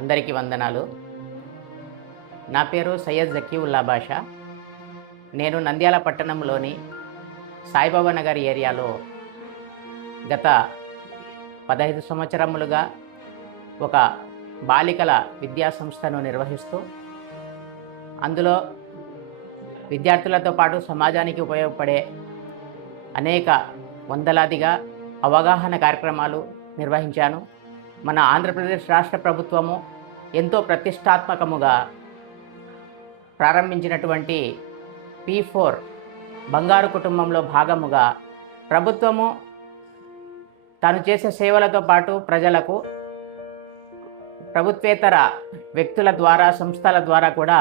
అందరికీ వందనాలు. నా పేరు సయ్యద్ జకీవుల్లా బాషా. నేను నంద్యాల పట్టణంలోని సాయిబాబా నగర్ ఏరియాలో గత 15 సంవత్సరములుగా ఒక బాలికల విద్యా సంస్థను నిర్వహిస్తూ అందులో విద్యార్థులతో పాటు సమాజానికి ఉపయోగపడే అనేక వందలాదిగా అవగాహన కార్యక్రమాలు నిర్వహించాను. మన ఆంధ్రప్రదేశ్ రాష్ట్ర ప్రభుత్వము ఎంతో ప్రతిష్టాత్మకముగా ప్రారంభించినటువంటి P4 బంగారు కుటుంబంలో భాగముగా ప్రభుత్వము తాను చేసే సేవలతో పాటు ప్రజలకు ప్రభుత్వేతర వ్యక్తుల ద్వారా సంస్థల ద్వారా కూడా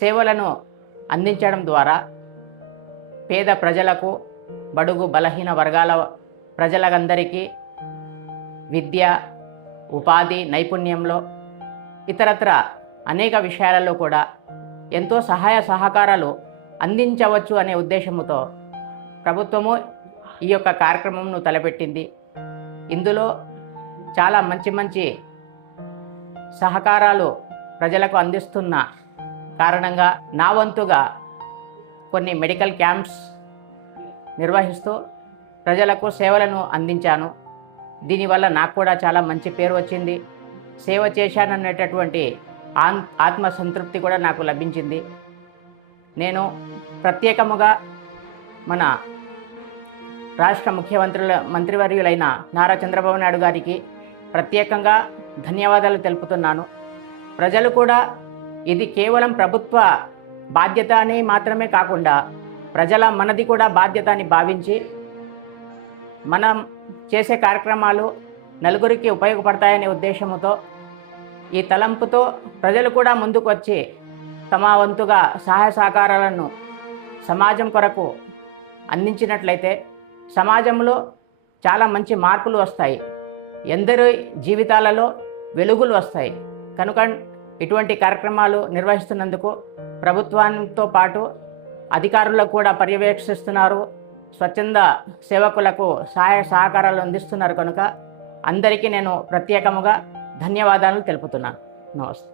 సేవలను అందించడం ద్వారా పేద ప్రజలకు బడుగు బలహీన వర్గాల ప్రజలందరికీ విద్య, ఉపాధి, నైపుణ్యంలో ఇతరత్ర అనేక విషయాలలో కూడా ఎంతో సహాయ సహకారాలు అందించవచ్చు అనే ఉద్దేశంతో ప్రభుత్వము ఈ యొక్క కార్యక్రమంను తలపెట్టింది. ఇందులో చాలా మంచి సహకారాలు ప్రజలకు అందిస్తున్న కారణంగా నా వంతుగా కొన్ని మెడికల్ క్యాంప్స్ నిర్వహిస్తూ ప్రజలకు సేవలను అందించాను. దీనివల్ల నాకు కూడా చాలా మంచి పేరు వచ్చింది. సేవ చేశాననేటటువంటి ఆత్మసంతృప్తి కూడా నాకు లభించింది. నేను ప్రత్యేకముగా మన రాష్ట్ర మంత్రివర్యులైన నారా చంద్రబాబు నాయుడు గారికి ప్రత్యేకంగా ధన్యవాదాలు తెలుపుతున్నాను. ప్రజలు కూడా ఇది కేవలం ప్రభుత్వ బాధ్యత అని మాత్రమే కాకుండా మనది కూడా బాధ్యత అని భావించి మనం చేసే కార్యక్రమాలు నలుగురికి ఉపయోగపడతాయనే ఉద్దేశంతో ఈ తలంపుతో ప్రజలు కూడా ముందుకు వచ్చి తమ వంతుగా సహాయ సహకారాలను సమాజం కొరకు అందించినట్లయితే సమాజంలో చాలా మంచి మార్పులు వస్తాయి. ఎందరి జీవితాలలో వెలుగులు వస్తాయి. కనుక ఇటువంటి కార్యక్రమాలు నిర్వహిస్తున్నందుకు ప్రభుత్వంతో పాటు అధికారులకు కూడా పర్యవేక్షిస్తున్నారు. స్వచ్ఛంద సేవకులకు సహాయ సహకారాలు అందిస్తున్నారు. కనుక అందరికీ నేను ప్రత్యేకముగా ధన్యవాదాలు తెలుపుతున్నాను. నమస్తే.